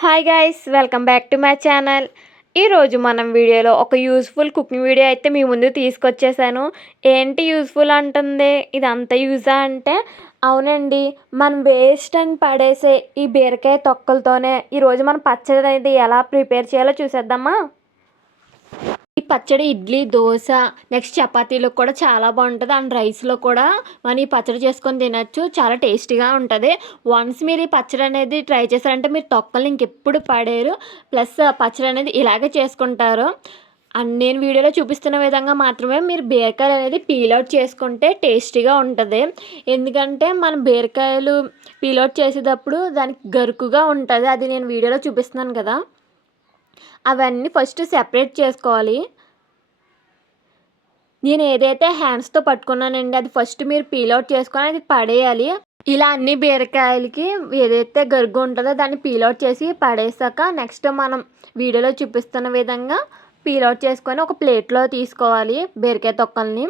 Hi guys, welcome back to my channel. ఈరోజు మనం వీడియోలో ఒక యూస్ఫుల్ కుకింగ్ వీడియో అయితే మీ ముందు తీసుకొచ్చేసాను. ఏంటి యూస్ఫుల్ అంటుంది, ఇది అంత యూజా అంటే అవునండి, మనం వేస్ట్ అని పడేసే ఈ బీరకాయ తొక్కలతోనే ఈరోజు మనం పచ్చడి అనేది ఎలా ప్రిపేర్ చేయాలో చూసేద్దామా. ఈ పచ్చడి ఇడ్లీ, దోశ, నెక్స్ట్ చపాతీలకు కూడా చాలా బాగుంటుంది. అండ్ రైస్లో కూడా మనం ఈ పచ్చడి చేసుకొని తినచ్చు. చాలా టేస్టీగా ఉంటుంది. వన్స్ మీరు ఈ పచ్చడి అనేది ట్రై చేశారంటే మీరు తొక్కలు ఇంకెప్పుడు పడేరు. ప్లస్ పచ్చడి అనేది ఇలాగే చేసుకుంటారు. అండ్ నేను వీడియోలో చూపిస్తున్న విధంగా మాత్రమే మీరు బీరకాయలు అనేది పీల్అవుట్ చేసుకుంటే టేస్టీగా ఉంటుంది. ఎందుకంటే మనం బీరకాయలు పీల్అవుట్ చేసేటప్పుడు దానికి గరుకుగా ఉంటుంది. అది నేను వీడియోలో చూపిస్తున్నాను కదా, అవన్నీ ఫస్ట్ సెపరేట్ చేసుకోవాలి. నేను ఏదైతే హ్యాండ్స్తో పట్టుకున్నానండి అది ఫస్ట్ మీరు పీల్అవుట్ చేసుకొని అది పడేయాలి. ఇలా అన్ని బీరకాయలకి ఏదైతే గరుగు ఉంటుందో దాన్ని పీల్అవుట్ చేసి పడేసాక నెక్స్ట్ మనం వీడియోలో చూపిస్తున్న విధంగా పీల్అవుట్ చేసుకొని ఒక ప్లేట్లో తీసుకోవాలి బీరకాయ తొక్కల్ని.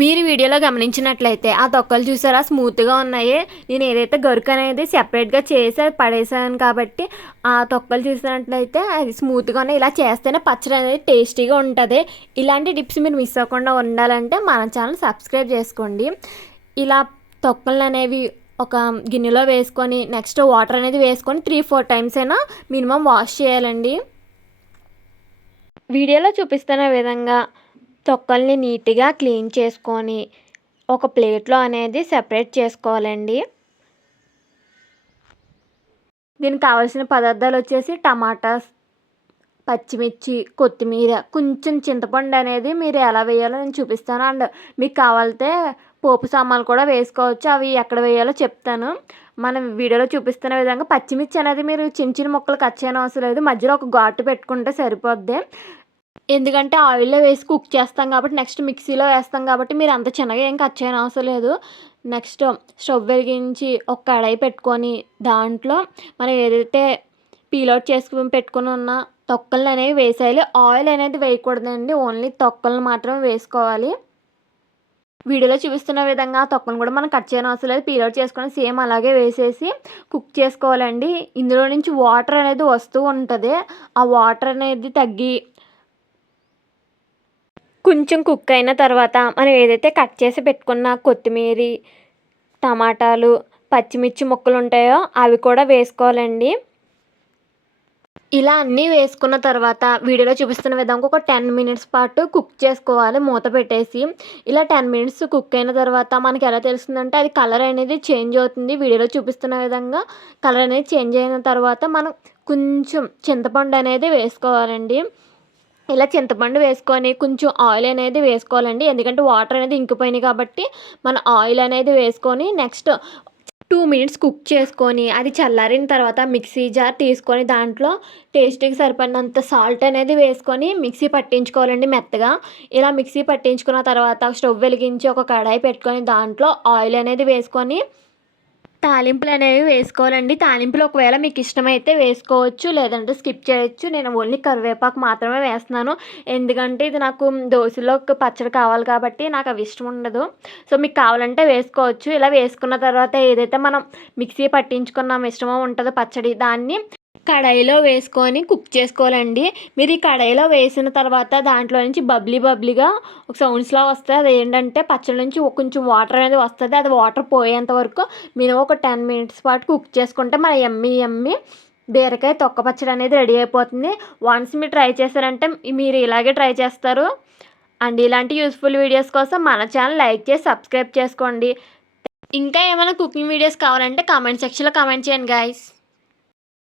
మీరు వీడియోలో గమనించినట్లయితే ఆ తొక్కలు చూసారా స్మూత్గా ఉన్నాయి. నేను ఏదైతే గరుకు అనేది సెపరేట్గా చేసి అది పడేసాను కాబట్టి ఆ తొక్కలు చూసినట్లయితే అది స్మూత్గా ఉన్నాయి. ఇలా చేస్తేనే పచ్చడి అనేది టేస్టీగా ఉంటుంది. ఇలాంటి టిప్స్ మీరు మిస్ అవ్వకుండా ఉండాలంటే మన ఛానల్ సబ్స్క్రైబ్ చేసుకోండి. ఇలా తొక్కలు అనేవి ఒక గిన్నెలో వేసుకొని నెక్స్ట్ వాటర్ అనేది వేసుకొని 3-4 టైమ్స్ అయినా మినిమం వాష్ చేయాలండి. వీడియోలో చూపిస్తున్న విధంగా తొక్కల్ని నీట్గా క్లీన్ చేసుకొని ఒక ప్లేట్లో అనేది సెపరేట్ చేసుకోవాలండి. దీనికి కావాల్సిన పదార్థాలు వచ్చేసి టమాటాస్, పచ్చిమిర్చి, కొత్తిమీర, కొంచెం చింతపండు అనేది మీరు ఎలా వేయాలో నేను చూపిస్తాను. అండ్ మీకు కావాలితే పోపు సామాన్లు కూడా వేసుకోవచ్చు. అవి ఎక్కడ వేయాలో చెప్తాను. మనం వీడియోలో చూపిస్తున్న విధంగా పచ్చిమిర్చి అనేది మీరు చిన్న చిన్న ముక్కలు కట్ చేయని అవసరం లేదు. మధ్యలో ఒక ఘాటు పెట్టుకుంటే సరిపోద్ది. ఎందుకంటే ఆయిల్లో వేసి కుక్ చేస్తాం కాబట్టి నెక్స్ట్ మిక్సీలో వేస్తాం కాబట్టి మీరు అంత చిన్నగా ఏం కట్ చేయని అవసరం లేదు. నెక్స్ట్ స్టవ్ వెలిగించి ఒక కడాయి పెట్టుకొని దాంట్లో మనం ఏదైతే పీల్అవుట్ చేసుకుని పెట్టుకుని ఉన్న తొక్కలు అనేవి వేసేయాలి. ఆయిల్ అనేది వేయకూడదండి, ఓన్లీ తొక్కలను మాత్రమే వేసుకోవాలి. వీడియోలో చూపిస్తున్న విధంగా తొక్కను కూడా మనం కట్ చేయని అవసరం లేదు. పీల్అవుట్ చేసుకొని సేమ్ అలాగే వేసేసి కుక్ చేసుకోవాలండి. ఇందులో నుంచి వాటర్ అనేది వస్తూ ఉంటుంది. ఆ వాటర్ అనేది తగ్గి కొంచెం కుక్ అయిన తర్వాత మనం ఏదైతే కట్ చేసి పెట్టుకున్న కొత్తిమీర, టమాటాలు, పచ్చిమిర్చి ముక్కలు ఉంటాయో అవి కూడా వేసుకోవాలండి. ఇలా అన్నీ వేసుకున్న తర్వాత వీడియోలో చూపిస్తున్న విధంగా ఒక 10 మినిట్స్ పాటు కుక్ చేసుకోవాలి మూత పెట్టేసి. ఇలా 10 మినిట్స్ కుక్ అయిన తర్వాత మనకి ఎలా తెలుస్తుందంటే అది కలర్ అనేది చేంజ్ అవుతుంది. వీడియోలో చూపిస్తున్న విధంగా కలర్ అనేది చేంజ్ అయిన తర్వాత మనం కొంచెం చింతపండు అనేది వేసుకోవాలండి. ఇలా చింతపండు వేసుకొని కొంచెం ఆయిల్ అనేది వేసుకోవాలండి. ఎందుకంటే వాటర్ అనేది ఇంకిపోయినాయి కాబట్టి మన ఆయిల్ అనేది వేసుకొని నెక్స్ట్ 2 మినిట్స్ కుక్ చేసుకొని అది చల్లారిన తర్వాత మిక్సీ జార్ తీసుకొని దాంట్లో టేస్ట్కి సరిపడినంత సాల్ట్ అనేది వేసుకొని మిక్సీ పట్టించుకోవాలండి మెత్తగా. ఇలా మిక్సీ పట్టించుకున్న తర్వాత స్టవ్ వెలిగించి ఒక కడాయి పెట్టుకొని దాంట్లో ఆయిల్ అనేది వేసుకొని తాలింపులు అనేవి వేసుకోవాలండి. తాలింపులు ఒకవేళ మీకు ఇష్టమైతే వేసుకోవచ్చు, లేదంటే స్కిప్ చేయొచ్చు. నేను ఓన్లీ కరివేపాకు మాత్రమే వేస్తున్నాను. ఎందుకంటే ఇది నాకు దోశలో పచ్చడి కావాలి కాబట్టి నాకు అవి ఇష్టం ఉండదు. సో మీకు కావాలంటే వేసుకోవచ్చు. ఇలా వేసుకున్న తర్వాత ఏదైతే మనం మిక్సీ పట్టించుకున్న మిశ్రమం ఉంటుందో పచ్చడి దాన్ని కడాయిలో వేసుకొని కుక్ చేసుకోవాలండి. మీరు ఈ కడాయిలో వేసిన తర్వాత దాంట్లో నుంచి బబ్లీగా ఒక సౌండ్స్లా వస్తుంది. అది ఏంటంటే పచ్చడి నుంచి కొంచెం వాటర్ అనేది వస్తుంది. అది వాటర్ పోయేంత వరకు మీరు ఒక 10 మినిట్స్ పాటు కుక్ చేసుకుంటే మన యమ్మీ బీరకాయ తొక్క పచ్చడి అనేది రెడీ అయిపోతుంది. వన్స్ మీరు ట్రై చేశారంటే మీరు ఇలాగే ట్రై చేస్తారు. అండ్ ఇలాంటి యూస్ఫుల్ వీడియోస్ కోసం మన ఛానల్ లైక్ చేసి సబ్స్క్రైబ్ చేసుకోండి. ఇంకా ఏమైనా కుకింగ్ వీడియోస్ కావాలంటే కామెంట్ సెక్షన్లో కామెంట్ చేయండి గైస్.